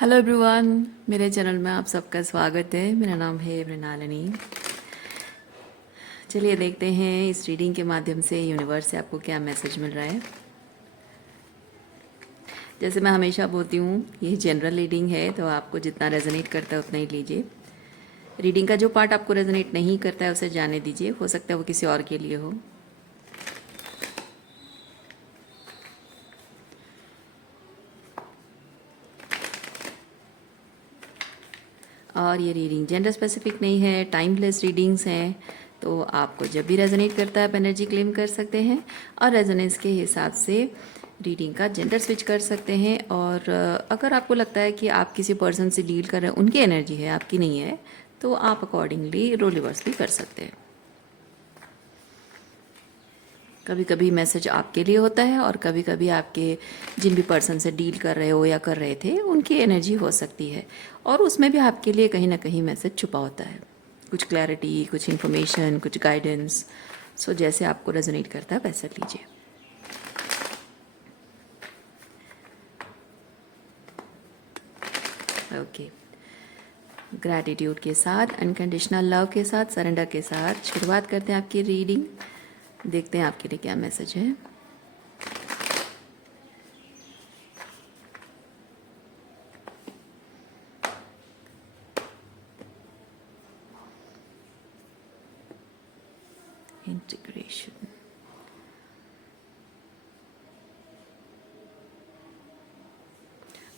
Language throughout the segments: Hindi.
हेलो एवरीवन, मेरे चैनल में आप सबका स्वागत है। मेरा नाम है मृणालिनी। चलिए देखते हैं इस रीडिंग के माध्यम से यूनिवर्स से आपको क्या मैसेज मिल रहा है। जैसे मैं हमेशा बोलती हूँ, ये जनरल रीडिंग है, तो आपको जितना रेजोनेट करता है उतना ही लीजिए। रीडिंग का जो पार्ट आपको रेजोनेट नहीं करता है उसे जाने दीजिए, हो सकता है वो किसी और के लिए हो। और ये रीडिंग जेंडर स्पेसिफिक नहीं है, टाइमलेस रीडिंग्स हैं, तो आपको जब भी रेजोनेट करता है आप एनर्जी क्लेम कर सकते हैं और रेजोनेंस के हिसाब से रीडिंग का जेंडर स्विच कर सकते हैं। और अगर आपको लगता है कि आप किसी पर्सन से डील कर रहे हैं, उनकी एनर्जी है, आपकी नहीं है, तो आप अकॉर्डिंगली रोल रिवर्स भी कर सकते हैं। कभी कभी मैसेज आपके लिए होता है और कभी कभी आपके जिन भी पर्सन से डील कर रहे हो या कर रहे थे उनकी एनर्जी हो सकती है, और उसमें भी आपके लिए कहीं ना कहीं मैसेज छुपा होता है, कुछ क्लैरिटी, कुछ इन्फॉर्मेशन, कुछ गाइडेंस। सो जैसे आपको रेजोनेट करता है वैसा लीजिए। ओके, ग्रैटिट्यूड के साथ, अनकंडीशनल लव के साथ, सरेंडर के साथ शुरुआत करते हैं आपकी रीडिंग। देखते हैं आपके लिए क्या मैसेज है। इंटीग्रेशन,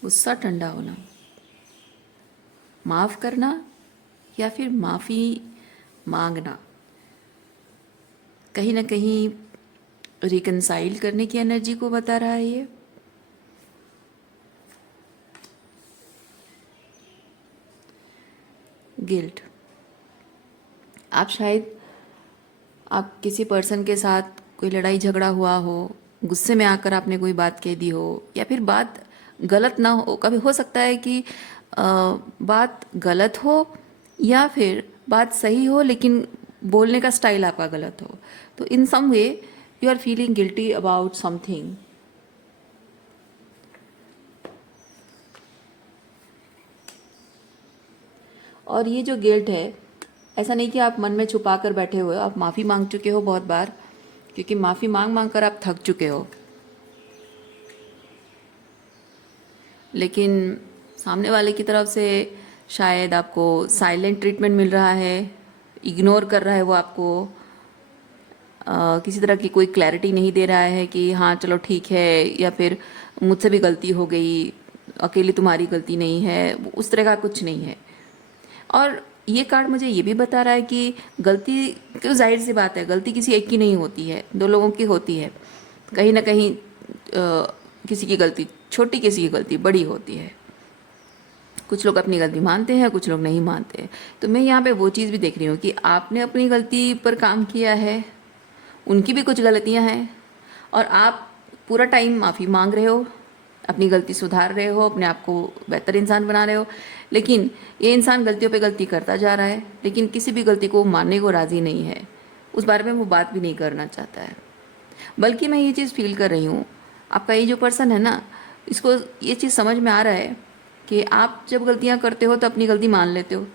गुस्सा ठंडा होना, माफ़ करना या फिर माफ़ी मांगना, कहीं ना कहीं रिकनसाइल करने की एनर्जी को बता रहा है ये। गिल्ट, आप शायद आप किसी पर्सन के साथ कोई लड़ाई झगड़ा हुआ हो, गुस्से में आकर आपने कोई बात कह दी हो, या फिर बात गलत ना हो। कभी हो सकता है कि बात गलत हो या फिर बात सही हो लेकिन बोलने का स्टाइल आपका गलत हो। तो in some way you are feeling guilty about something. और ये जो गिल्ट है, ऐसा नहीं कि आप मन में छुपा कर बैठे हुए हो, आप माफ़ी मांग चुके हो बहुत बार, क्योंकि माफ़ी मांग मांग कर आप थक चुके हो। लेकिन सामने वाले की तरफ से शायद आपको साइलेंट ट्रीटमेंट मिल रहा है, इग्नोर कर रहा है वो आपको, किसी तरह की कोई क्लैरिटी नहीं दे रहा है कि हाँ चलो ठीक है, या फिर मुझसे भी गलती हो गई, अकेली तुम्हारी गलती नहीं है, उस तरह का कुछ नहीं है। और ये कार्ड मुझे ये भी बता रहा है कि गलती, क्यों, जाहिर सी बात है, गलती किसी एक की नहीं होती है, दो लोगों की होती है। कहीं ना कहीं किसी की गलती छोटी, किसी की गलती बड़ी होती है। कुछ लोग अपनी गलती मानते हैं, कुछ लोग नहीं मानते। तो मैं यहाँ पे वो चीज़ भी देख रही हूँ कि आपने अपनी गलती पर काम किया है, उनकी भी कुछ गलतियाँ हैं, और आप पूरा टाइम माफ़ी मांग रहे हो, अपनी गलती सुधार रहे हो, अपने आप को बेहतर इंसान बना रहे हो। लेकिन ये इंसान गलतियों पे गलती करता जा रहा है, लेकिन किसी भी गलती को मानने को राज़ी नहीं है, उस बारे में वो बात भी नहीं करना चाहता है। बल्कि मैं ये चीज़ फील कर रही हूँ, आपका ये जो पर्सन है ना, इसको ये चीज़ समझ में आ रहा है कि आप जब गलतियाँ करते हो तो अपनी गलती मान लेते हो,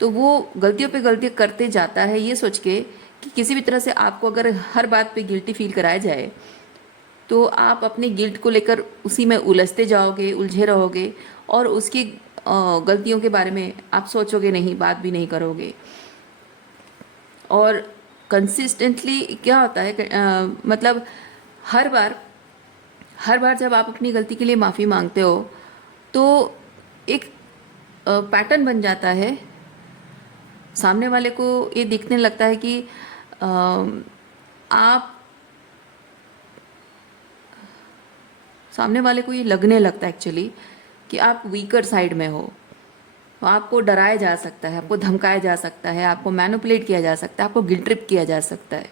तो वो गलतियों पे गलती करते जाता है ये सोच के कि किसी भी तरह से आपको अगर हर बात पे गिल्टी फील कराया जाए तो आप अपने गिल्ट को लेकर उसी में उलझते जाओगे, उलझे रहोगे, और उसकी गलतियों के बारे में आप सोचोगे नहीं, बात भी नहीं करोगे। और कंसिस्टेंटली क्या होता है, मतलब हर बार जब आप अपनी गलती के लिए माफ़ी मांगते हो तो एक पैटर्न बन जाता है। सामने वाले को ये दिखने लगता है कि आप, सामने वाले को ये लगने लगता है एक्चुअली कि आप वीकर साइड में हो। तो आपको डराया जा सकता है, आपको धमकाया जा सकता है, आपको मैनिपुलेट किया जा सकता है, आपको गिल्ट ट्रिप किया जा सकता है।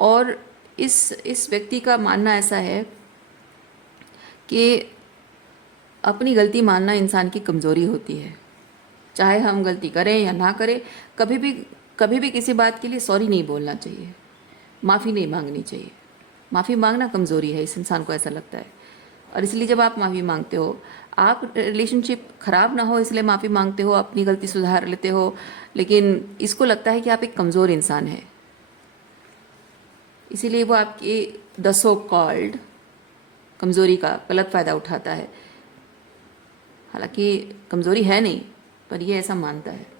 और इस व्यक्ति का मानना ऐसा है कि अपनी गलती मानना इंसान की कमज़ोरी होती है। चाहे हम गलती करें या ना करें, कभी भी किसी बात के लिए सॉरी नहीं बोलना चाहिए, माफ़ी नहीं मांगनी चाहिए। माफ़ी मांगना कमज़ोरी है, इस इंसान को ऐसा लगता है। और इसलिए जब आप माफ़ी मांगते हो, आप रिलेशनशिप खराब ना हो इसलिए माफ़ी मांगते हो, अपनी गलती सुधार लेते हो, लेकिन इसको लगता है कि आप एक कमज़ोर इंसान हैं, इसीलिए वो आपके द सो कॉल्ड कमज़ोरी का गलत फ़ायदा उठाता है। हालांकि कमज़ोरी है नहीं, पर ये ऐसा मानता है।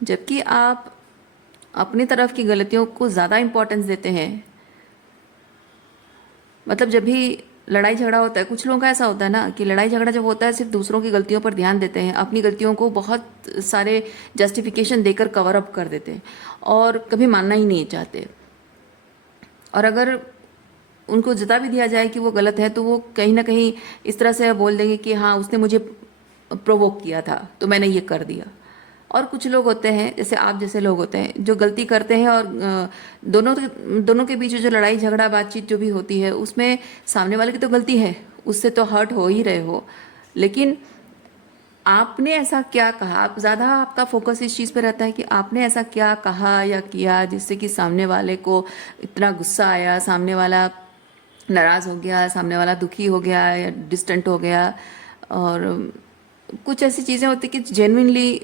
जबकि आप अपनी तरफ की गलतियों को ज़्यादा इम्पोर्टेंस देते हैं। मतलब जब भी लड़ाई झगड़ा होता है, कुछ लोगों का ऐसा होता है ना कि लड़ाई झगड़ा जब होता है सिर्फ दूसरों की गलतियों पर ध्यान देते हैं, अपनी गलतियों को बहुत सारे जस्टिफिकेशन देकर कवर अप कर देते हैं और कभी मानना ही नहीं चाहते। और अगर उनको जता भी दिया जाए कि वो गलत है तो वो कहीं ना कहीं इस तरह से बोल देंगे कि हाँ उसने मुझे प्रोवोक किया था तो मैंने ये कर दिया। और कुछ लोग होते हैं जैसे आप जैसे लोग होते हैं जो गलती करते हैं और दोनों दोनों के बीच जो लड़ाई झगड़ा बातचीत जो भी होती है उसमें सामने वाले की तो गलती है, उससे तो हर्ट हो ही रहे हो, लेकिन आपने ऐसा क्या कहा, आप ज़्यादा आपका फोकस इस चीज़ पे रहता है कि आपने ऐसा क्या कहा या किया जिससे कि सामने वाले को इतना गुस्सा आया, सामने वाला नाराज़ हो गया, सामने वाला दुखी हो गया या डिस्टेंट हो गया। और कुछ ऐसी चीज़ें होती कि जेन्युइनली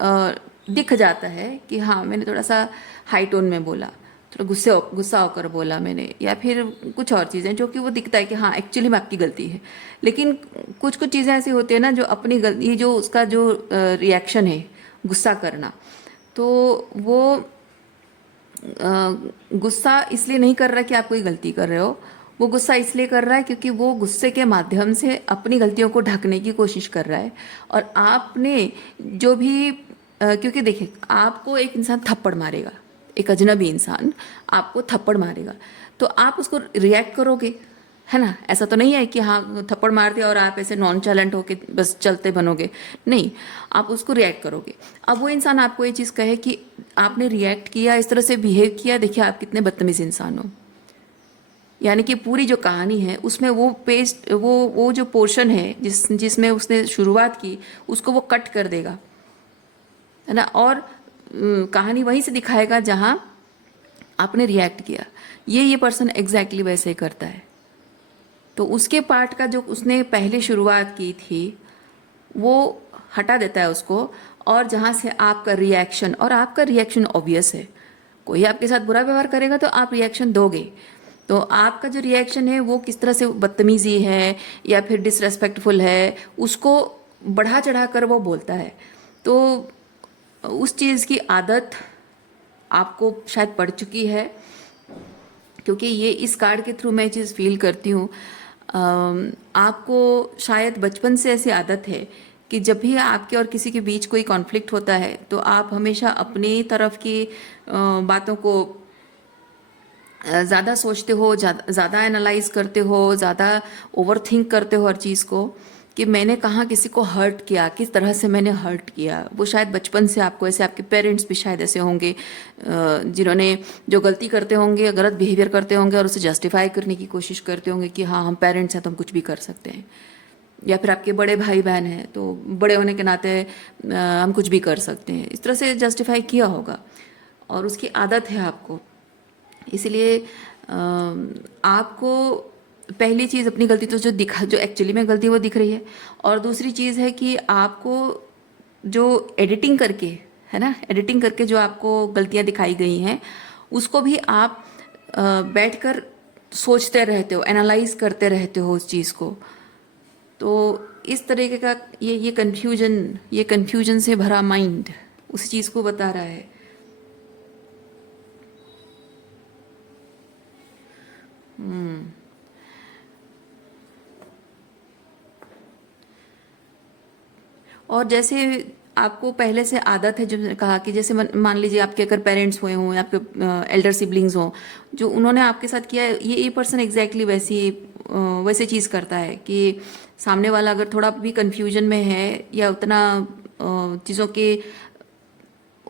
दिख जाता है कि हाँ मैंने थोड़ा सा हाई टोन में बोला, थोड़ा गुस्सा होकर बोला मैंने, या फिर कुछ और चीज़ें जो कि वो दिखता है कि हाँ एक्चुअली में आपकी गलती है। लेकिन कुछ कुछ चीज़ें ऐसी होती है ना जो अपनी गलती, जो उसका जो रिएक्शन है गुस्सा करना, तो वो गुस्सा इसलिए नहीं कर रहा कि आप कोई गलती कर रहे हो, वो गुस्सा इसलिए कर रहा है क्योंकि वो गुस्से के माध्यम से अपनी गलतियों को ढकने की कोशिश कर रहा है। और आपने जो भी क्योंकि देखिए आपको एक इंसान थप्पड़ मारेगा, एक अजनबी इंसान आपको थप्पड़ मारेगा तो आप उसको रिएक्ट करोगे, है ना? ऐसा तो नहीं है कि हाँ थप्पड़ मार दिया और आप ऐसे नॉन चैलेंट होके बस चलते बनोगे, नहीं, आप उसको रिएक्ट करोगे। अब वो इंसान आपको ये चीज़ कहे कि आपने रिएक्ट किया, इस तरह से बिहेव किया, देखिए आप कितने बदतमीज इंसान हो, यानी कि पूरी जो कहानी है उसमें वो पेज वो जो पोर्शन है जिसमें उसने शुरुआत की उसको वो कट कर देगा, है ना? और कहानी वहीं से दिखाएगा जहाँ आपने रिएक्ट किया। ये पर्सन एग्जैक्टली वैसे ही करता है। तो उसके पार्ट का जो उसने पहले शुरुआत की थी वो हटा देता है उसको, और जहाँ से आपका रिएक्शन, और आपका रिएक्शन ऑब्वियस है, कोई आपके साथ बुरा व्यवहार करेगा तो आप रिएक्शन दोगे, तो आपका जो रिएक्शन है वो किस तरह से बदतमीजी है या फिर डिसरेस्पेक्टफुल है उसको बढ़ा चढ़ा कर वो बोलता है। तो उस चीज़ की आदत आपको शायद पड़ चुकी है, क्योंकि ये इस कार्ड के थ्रू मैं चीज़ फील करती हूँ। आपको शायद बचपन से ऐसी आदत है कि जब भी आपके और किसी के बीच कोई कॉन्फ्लिक्ट होता है तो आप हमेशा अपनी तरफ की बातों को ज़्यादा सोचते हो, ज़्यादा एनालाइज करते हो, ज़्यादा ओवर थिंक करते हो हर चीज़ को कि मैंने कहाँ किसी को हर्ट किया, किस तरह से मैंने हर्ट किया। वो शायद बचपन से आपको ऐसे, आपके पेरेंट्स भी शायद ऐसे होंगे जिन्होंने जो गलती करते होंगे, गलत बिहेवियर करते होंगे और उसे जस्टिफाई करने की कोशिश करते होंगे कि हाँ हम पेरेंट्स हैं तो हम कुछ भी कर सकते हैं, या फिर आपके बड़े भाई बहन हैं तो बड़े होने के नाते हम कुछ भी कर सकते हैं, इस तरह से जस्टिफाई किया होगा और उसकी आदत है आपको। इसलिए आपको पहली चीज़ अपनी गलती तो जो एक्चुअली में गलती वो दिख रही है, और दूसरी चीज़ है कि आपको जो एडिटिंग करके, है ना, एडिटिंग करके जो आपको गलतियाँ दिखाई गई हैं उसको भी आप बैठकर सोचते रहते हो, एनालाइज करते रहते हो उस चीज़ को। तो इस तरीके का ये कन्फ्यूजन से भरा माइंड उस चीज़ को बता रहा है। और जैसे आपको पहले से आदत है, जो मैंने कहा कि जैसे मान लीजिए आपके अगर पेरेंट्स हुए हों, आपके एल्डर सिबलिंग्स हों, जो उन्होंने आपके साथ किया है, ये पर्सन एग्जैक्टली वैसे चीज़ करता है कि सामने वाला अगर थोड़ा भी कन्फ्यूजन में है या उतना चीज़ों के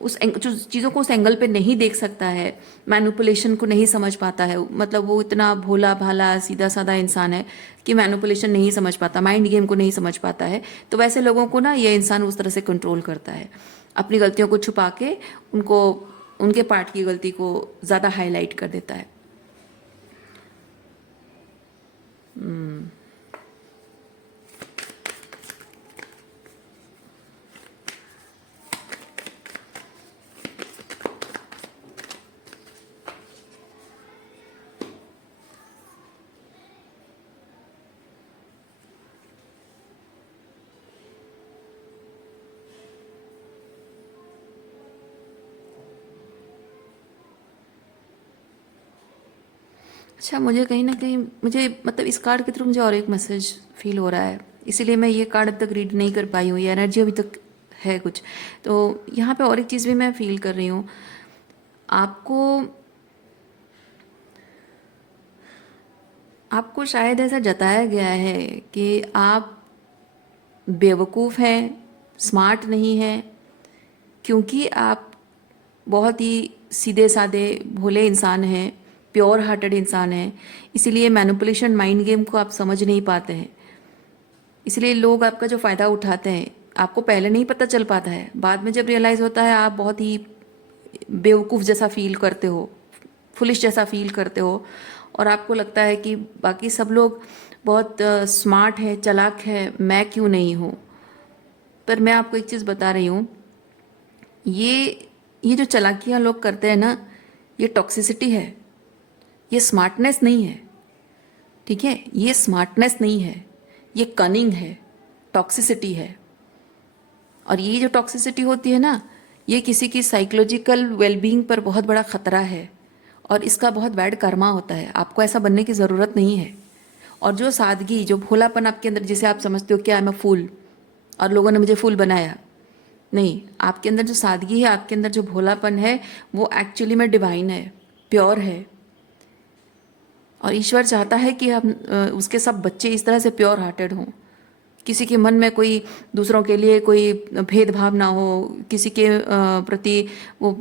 जो चीज़ों को उस एंगल पे नहीं देख सकता है, मैनिपुलेशन को नहीं समझ पाता है, मतलब वो इतना भोला भाला सीधा साधा इंसान है कि मैनिपुलेशन नहीं समझ पाता, माइंड गेम को नहीं समझ पाता है, तो वैसे लोगों को ना ये इंसान उस तरह से कंट्रोल करता है, अपनी गलतियों को छुपा के उनको, उनके पार्ट की गलती को ज़्यादा हाईलाइट कर देता है। अच्छा, मुझे कहीं ना कहीं मुझे मतलब इस कार्ड के थ्रू मुझे और एक मैसेज फील हो रहा है, इसीलिए मैं ये कार्ड अब तक रीड नहीं कर पाई हूँ, ये एनर्जी अभी तक है कुछ। तो यहाँ पे और एक चीज़ भी मैं फील कर रही हूँ, आपको आपको शायद ऐसा जताया गया है कि आप बेवकूफ़ हैं, स्मार्ट नहीं हैं, क्योंकि आप बहुत ही सीधे साधे भोले इंसान हैं, प्योर हार्टेड इंसान हैं, इसीलिए मैनिपुलेशन माइंड गेम को आप समझ नहीं पाते हैं, इसलिए लोग आपका जो फ़ायदा उठाते हैं आपको पहले नहीं पता चल पाता है, बाद में जब रियलाइज़ होता है आप बहुत ही बेवकूफ़ जैसा फील करते हो, फुलिश जैसा फील करते हो, और आपको लगता है कि बाकी सब लोग बहुत स्मार्ट है, चालाक है, मैं क्यों नहीं हूँ। पर मैं आपको एक चीज़ बता रही हूँ, ये जो चालाकियाँ लोग करते हैं ना, ये टॉक्सिसिटी है, ये स्मार्टनेस नहीं है, ठीक है, ये स्मार्टनेस नहीं है, ये कनिंग है, टॉक्सिसिटी है। और ये जो टॉक्सिसिटी होती है ना, ये किसी की साइकोलॉजिकल वेलबींग पर बहुत बड़ा खतरा है, और इसका बहुत बैड कर्मा होता है, आपको ऐसा बनने की ज़रूरत नहीं है। और जो सादगी, जो भोलापन आपके अंदर, जिसे आप समझते हो क्या आई एम अ फूल और लोगों ने मुझे फूल बनाया, नहीं, आपके अंदर जो सादगी है, आपके अंदर जो भोलापन है, वो एक्चुअली में डिवाइन है, प्योर है। और ईश्वर चाहता है कि हम उसके सब बच्चे इस तरह से प्योर हार्टेड हों, किसी के मन में कोई दूसरों के लिए कोई भेदभाव ना हो, किसी के प्रति वो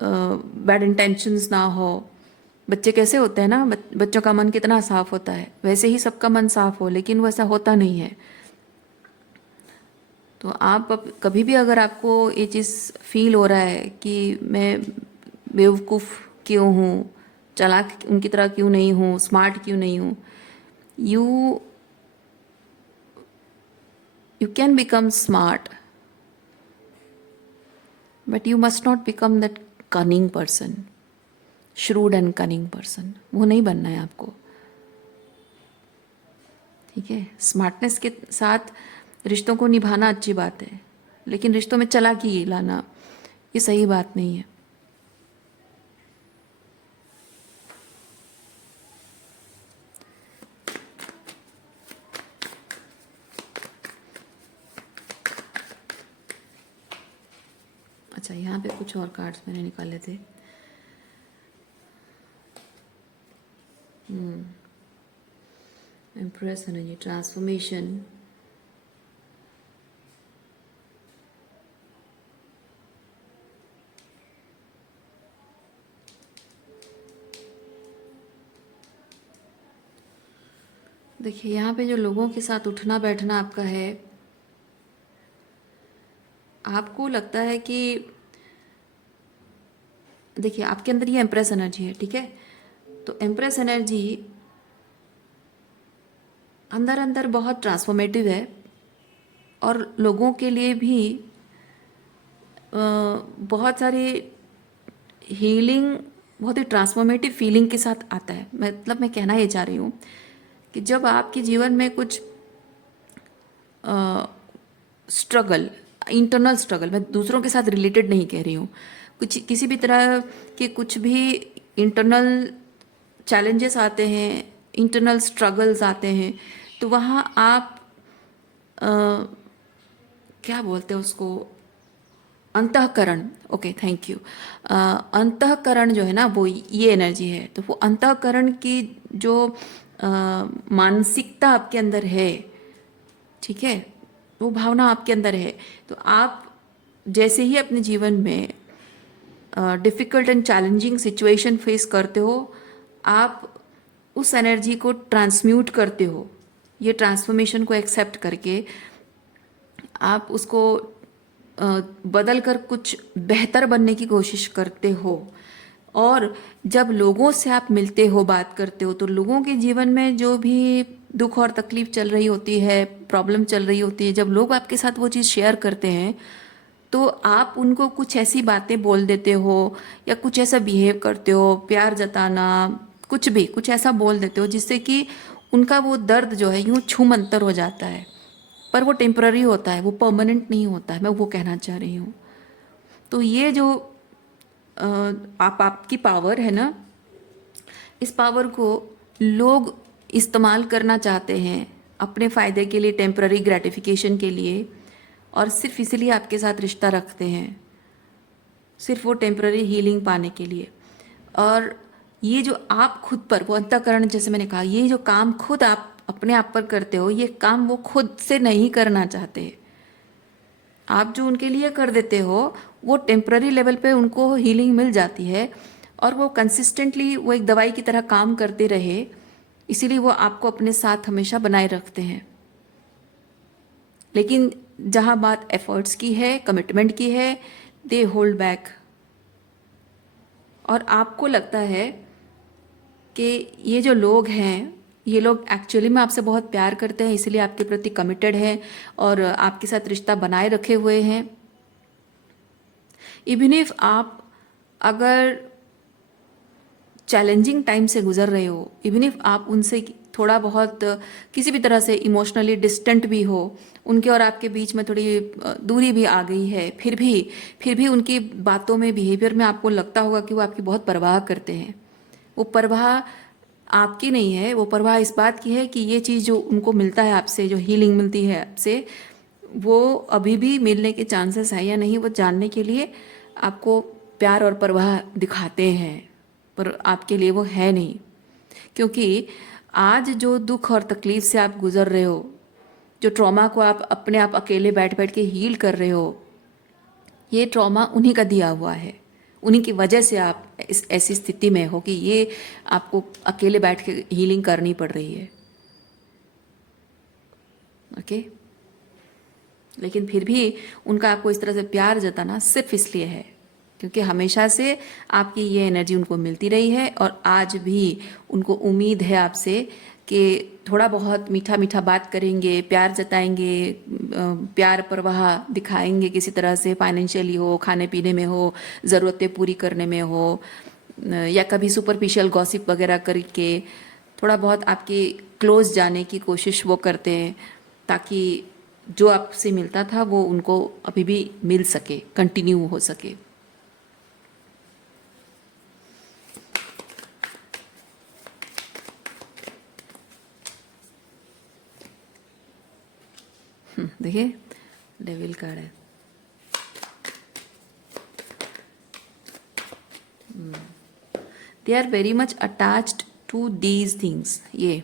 बैड इंटेंशंस ना हो। बच्चे कैसे होते हैं ना, बच्चों का मन कितना साफ होता है, वैसे ही सबका मन साफ हो, लेकिन वो ऐसा होता नहीं है। तो आप कभी भी अगर आपको ये चीज़ फील हो रहा है कि मैं बेवकूफ़ क्यों हूँ, चालाक उनकी तरह क्यों नहीं हूँ, स्मार्ट क्यों नहीं हूँ, you you can become smart, but you must not become that cunning person, shrewd and cunning person, वो नहीं बनना है आपको, ठीक है। स्मार्टनेस के साथ रिश्तों को निभाना अच्छी बात है, लेकिन रिश्तों में चालाकी लाना ये सही बात नहीं है। अच्छा, यहाँ पे कुछ और कार्ड्स मैंने निकाले थे। एम्प्रेस एनर्जी, ट्रांसफॉर्मेशन, देखिए यहाँ पे जो लोगों के साथ उठना बैठना आपका है, आपको लगता है कि देखिए आपके अंदर ये एम्प्रेस एनर्जी है, ठीक है, तो एम्प्रेस एनर्जी अंदर अंदर बहुत ट्रांसफॉर्मेटिव है, और लोगों के लिए भी बहुत सारे हीलिंग, बहुत ही ट्रांसफॉर्मेटिव फीलिंग के साथ आता है। मतलब मैं कहना ये चाह रही हूँ कि जब आपके जीवन में कुछ स्ट्रगल, इंटरनल स्ट्रगल, मैं दूसरों के साथ रिलेटेड नहीं कह रही हूँ, कुछ किसी भी तरह के कुछ भी इंटरनल चैलेंजेस आते हैं, इंटरनल स्ट्रगल्स आते हैं, तो वहाँ आप अ, क्या बोलते हैं उसको, अंतःकरण, ओके थैंक यू, अंतःकरण जो है ना, वो ये एनर्जी है। तो वो अंतःकरण की जो मानसिकता आपके अंदर है, ठीक है, वो भावना आपके अंदर है, तो आप जैसे ही अपने जीवन में difficult and challenging situation face करते हो, आप उस एनर्जी को ट्रांसम्यूट करते हो। ये ट्रांसफॉर्मेशन को एक्सेप्ट करके आप उसको बदल कर कुछ बेहतर बनने की कोशिश करते हो। और जब लोगों से आप मिलते हो, बात करते हो, तो लोगों के जीवन में जो भी दुख और तकलीफ चल रही होती है, प्रॉब्लम चल रही होती है, जब लोग आपके साथ वो चीज़ शेयर करते हैं तो आप उनको कुछ ऐसी बातें बोल देते हो या कुछ ऐसा बिहेव करते हो, प्यार जताना, कुछ भी कुछ ऐसा बोल देते हो जिससे कि उनका वो दर्द जो है यूं छूमंतर हो जाता है। पर वो टेम्पररी होता है, वो परमानेंट नहीं होता है, मैं वो कहना चाह रही हूँ। तो ये जो अ, आपकी पावर है ना, इस पावर को लोग इस्तेमाल करना चाहते हैं अपने फ़ायदे के लिए, टेम्पररी ग्रेटिफिकेशन के लिए, और सिर्फ इसीलिए आपके साथ रिश्ता रखते हैं, सिर्फ वो टेम्पररी हीलिंग पाने के लिए। और ये जो आप खुद पर वो अंतःकरण, जैसे मैंने कहा, ये जो काम खुद आप अपने आप पर करते हो, ये काम वो खुद से नहीं करना चाहते। आप जो उनके लिए कर देते हो वो टेम्पररी लेवल पे उनको हीलिंग मिल जाती है, और वो कंसिस्टेंटली वो एक दवाई की तरह काम करते रहे, इसीलिए वो आपको अपने साथ हमेशा बनाए रखते हैं। लेकिन जहाँ बात एफर्ट्स की है, कमिटमेंट की है, दे होल्ड बैक। और आपको लगता है कि ये जो लोग हैं, ये लोग एक्चुअली में आपसे बहुत प्यार करते हैं, इसलिए आपके प्रति कमिटेड हैं और आपके साथ रिश्ता बनाए रखे हुए हैं। इवन इफ आप अगर चैलेंजिंग टाइम से गुजर रहे हो, इवन इफ आप उनसे थोड़ा बहुत किसी भी तरह से इमोशनली डिस्टेंट भी हो, उनके और आपके बीच में थोड़ी दूरी भी आ गई है, फिर भी उनकी बातों में, बिहेवियर में आपको लगता होगा कि वो आपकी बहुत परवाह करते हैं। वो परवाह आपकी नहीं है, वो परवाह इस बात की है कि ये चीज़ जो उनको मिलता है आपसे, जो हीलिंग मिलती है आपसे, वो अभी भी मिलने के चांसेस है या नहीं, वो जानने के लिए आपको प्यार और परवाह दिखाते हैं, पर आपके लिए वो है नहीं। क्योंकि आज जो दुख और तकलीफ से आप गुजर रहे हो, जो ट्रॉमा को आप अपने आप अकेले बैठ बैठ के हील कर रहे हो, ये ट्रॉमा उन्हीं का दिया हुआ है। उन्हीं की वजह से आप इस ऐसी स्थिति में हो कि ये आपको अकेले बैठ के हीलिंग करनी पड़ रही है। ओके, लेकिन फिर भी उनका आपको इस तरह से प्यार जताना सिर्फ इसलिए है क्योंकि हमेशा से आपकी ये एनर्जी उनको मिलती रही है, और आज भी उनको उम्मीद है आपसे कि थोड़ा बहुत मीठा मीठा बात करेंगे, प्यार जताएंगे, प्यार परवाह दिखाएंगे, किसी तरह से फाइनेंशियली हो, खाने पीने में हो, ज़रूरतें पूरी करने में हो, या कभी सुपरफिशियल गॉसिप वगैरह करके थोड़ा बहुत आपके क्लोज जाने की कोशिश वो करते हैं, ताकि जो आपसे मिलता था वो उनको अभी भी मिल सके, कंटिन्यू हो सके। देखिए, डेविल कार्ड है। They are very much attached to these things. ये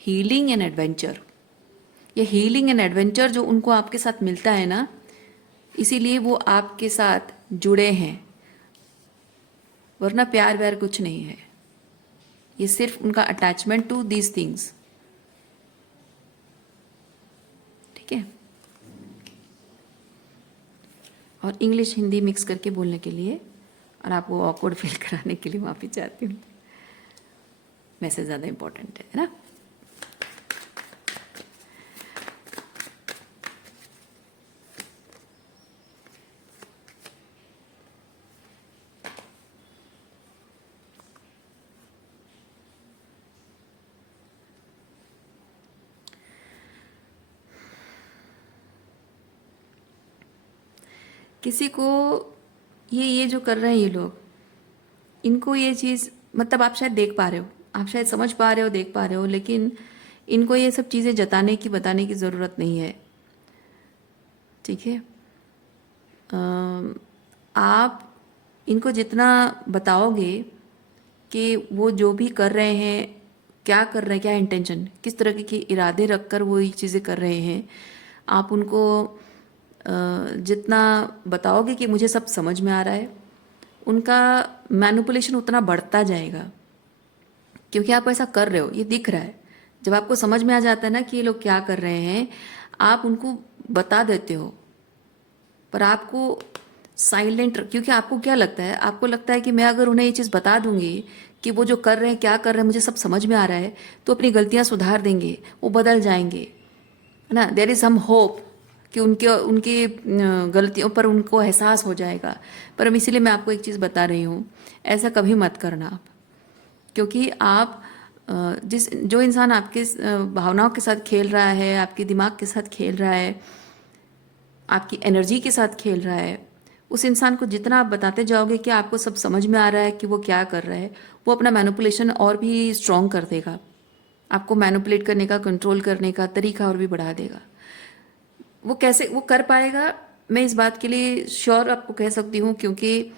हीलिंग एंड एडवेंचर, ये हीलिंग एंड एडवेंचर जो उनको आपके साथ मिलता है ना, इसीलिए वो आपके साथ जुड़े हैं, वरना प्यार व्यार कुछ नहीं है। ये सिर्फ उनका अटैचमेंट टू दीज थिंग्स। ठीक है। और इंग्लिश हिंदी मिक्स करके बोलने के लिए और आपको ऑकवर्ड फील कराने के लिए माफ़ी चाहती हूँ। मैसेज ज़्यादा इम्पोर्टेंट है ना। किसी को ये जो कर रहे हैं ये लोग, इनको ये चीज़, मतलब आप शायद देख पा रहे हो, आप शायद समझ पा रहे हो, देख पा रहे हो, लेकिन इनको ये सब चीज़ें जताने की, बताने की ज़रूरत नहीं है। ठीक है। आप इनको जितना बताओगे कि वो जो भी कर रहे हैं, क्या कर रहे हैं, क्या इंटेंशन, किस तरह के इरादे रखकर वो ये चीज़ें कर रहे हैं, आप उनको जितना बताओगे कि मुझे सब समझ में आ रहा है, उनका मैनिपुलेशन उतना बढ़ता जाएगा, क्योंकि आप ऐसा कर रहे हो, ये दिख रहा है। जब आपको समझ में आ जाता है ना कि ये लोग क्या कर रहे हैं, आप उनको बता देते हो, पर आपको साइलेंट, क्योंकि आपको क्या लगता है, आपको लगता है कि मैं अगर उन्हें ये चीज़ बता दूंगी कि वो जो कर रहे हैं, क्या कर रहे हैं, मुझे सब समझ में आ रहा है, तो अपनी गलतियां सुधार देंगे, वो बदल जाएंगे, है ना। देयर इज सम होप कि उनके उनकी गलतियों पर उनको एहसास हो जाएगा। पर हम इसीलिए मैं आपको एक चीज़ बता रही हूँ, ऐसा कभी मत करना आप, क्योंकि आप जिस जो इंसान आपके भावनाओं के साथ खेल रहा है, आपके दिमाग के साथ खेल रहा है, आपकी एनर्जी के साथ खेल रहा है, उस इंसान को जितना आप बताते जाओगे कि आपको सब समझ में आ रहा है कि वो क्या कर रहा है, वो अपना मैनिपुलेशन और भी स्ट्रॉन्ग कर देगा, आपको मैनिपुलेट करने का, कंट्रोल करने का तरीका और भी बढ़ा देगा। वो कैसे वो कर पाएगा, मैं इस बात के लिए श्योर आपको कह सकती हूँ, क्योंकि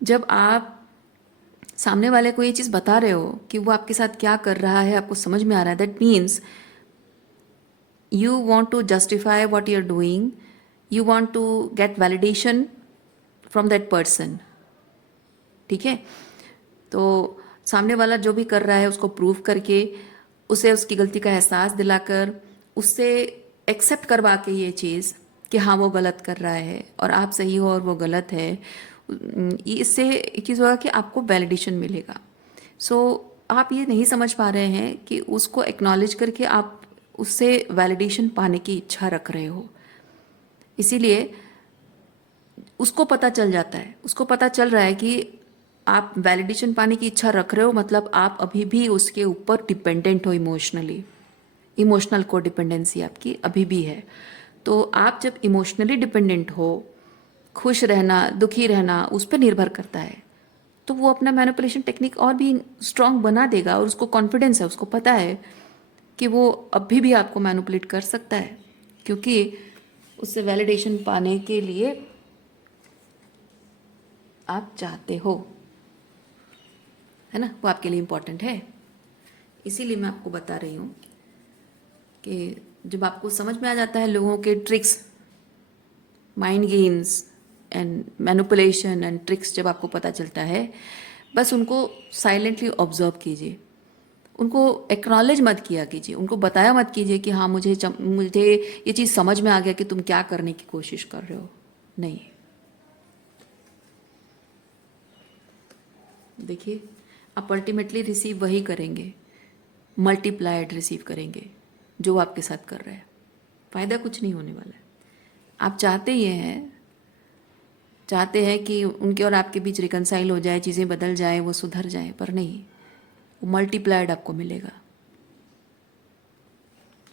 जब आप सामने वाले को ये चीज़ बता रहे हो कि वो आपके साथ क्या कर रहा है, आपको समझ में आ रहा है, that means you want to justify what you're doing, you want to get validation from that person, ठीक है। तो सामने वाला जो भी कर रहा है उसको प्रूव करके, उसे उसकी गलती का एहसास दिलाकर, उससे एक्सेप्ट करवा के ये चीज़ कि हाँ वो गलत कर रहा है और आप सही हो और वो गलत है, इससे एक चीज़ होगा कि आपको वैलिडेशन मिलेगा। सो आप ये नहीं समझ पा रहे हैं कि उसको एक्नॉलेज करके आप उससे वैलिडेशन पाने की इच्छा रख रहे हो, इसीलिए उसको पता चल जाता है, उसको पता चल रहा है कि आप वैलिडेशन पाने की इच्छा रख रहे हो, मतलब आप अभी भी उसके ऊपर डिपेंडेंट हो इमोशनली, इमोशनल को डिपेंडेंसी आपकी अभी भी है। तो आप जब इमोशनली डिपेंडेंट हो, खुश रहना दुखी रहना उस पर निर्भर करता है, तो वो अपना मैनिपुलेशन टेक्निक और भी स्ट्रांग बना देगा, और उसको कॉन्फिडेंस है, उसको पता है कि वो अभी भी आपको मैनिपुलेट कर सकता है, क्योंकि उससे वैलिडेशन पाने के लिए आप चाहते हो, है ना, वो आपके लिए इम्पोर्टेंट है। इसीलिए मैं आपको बता रही हूँ कि जब आपको समझ में आ जाता है लोगों के tricks, mind games and manipulation and tricks, जब आपको पता चलता है, बस उनको साइलेंटली ऑब्जर्व कीजिए, उनको एक्नॉलेज मत किया कीजिए, उनको बताया मत कीजिए कि हाँ मुझे ये चीज़ समझ में आ गया कि तुम क्या करने की कोशिश कर रहे हो। नहीं, देखिए, आप अल्टीमेटली रिसीव वही करेंगे, मल्टीप्लाइड रिसीव करेंगे जो वो आपके साथ कर रहा है। फ़ायदा कुछ नहीं होने वाला है। आप चाहते हैं कि उनके और आपके बीच रिकनसाइल हो जाए, चीज़ें बदल जाए, वो सुधर जाए, पर नहीं, वो मल्टीप्लाइड आपको मिलेगा,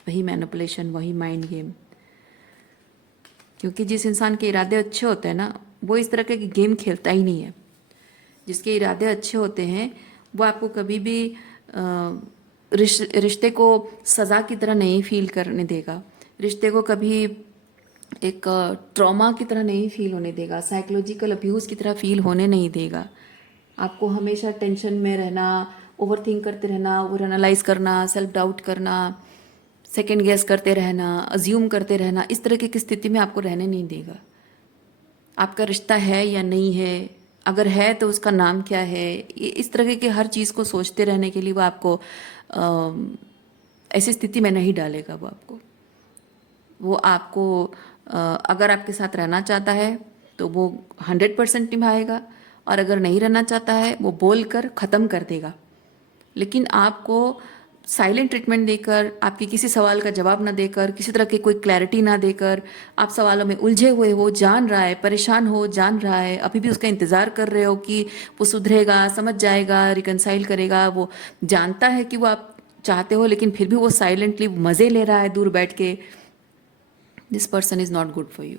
वही मैनिपुलेशन, वही माइंड गेम। क्योंकि जिस इंसान के इरादे अच्छे होते हैं ना, वो इस तरह के गेम खेलता ही नहीं है। जिसके इरादे अच्छे होते हैं वो आपको कभी भी रिश्ते को सज़ा की तरह नहीं फील करने देगा, रिश्ते को कभी एक ट्रॉमा की तरह नहीं फील होने देगा, साइकोलॉजिकल अब्यूज़ की तरह फील होने नहीं देगा। आपको हमेशा टेंशन में रहना, ओवर थिंक करते रहना, ओवर एनालाइज करना, सेल्फ डाउट करना, सेकेंड गेस करते रहना, अज्यूम करते रहना, इस तरह की स्थिति में आपको रहने नहीं देगा। आपका रिश्ता है या नहीं है, अगर है तो उसका नाम क्या है, ये इस तरह की हर चीज़ को सोचते रहने के लिए वो आपको ऐसी स्थिति में नहीं डालेगा। वो आपको अगर आपके साथ रहना चाहता है तो वो 100% निभाएगा, और अगर नहीं रहना चाहता है वो बोल कर ख़त्म कर देगा। लेकिन आपको साइलेंट ट्रीटमेंट देकर, आपके किसी सवाल का जवाब ना देकर, किसी तरह की कोई क्लैरिटी ना देकर, आप सवालों में उलझे हुए हो, जान रहा है, परेशान हो, जान रहा है, अभी भी उसका इंतज़ार कर रहे हो कि वो सुधरेगा, समझ जाएगा, रिकनसाइल करेगा, वो जानता है कि वो आप चाहते हो, लेकिन फिर भी वो साइलेंटली मज़े ले रहा है दूर बैठ के। This person is not good for you,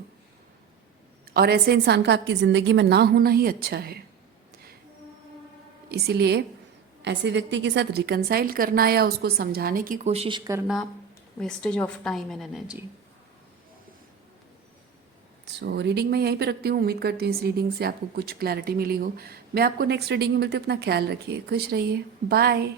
और ऐसे इंसान का आपकी ज़िंदगी में ना होना ही अच्छा है। इसीलिए ऐसे व्यक्ति के साथ रिकनसाइल करना या उसको समझाने की कोशिश करना wastage of time and energy. So reading मैं यहीं पे रखती हूँ। उम्मीद करती हूँ इस रीडिंग से आपको कुछ क्लैरिटी मिली हो। मैं आपको नेक्स्ट रीडिंग में मिलती हूँ। अपना ख्याल रखिए, खुश रहिए, बाय।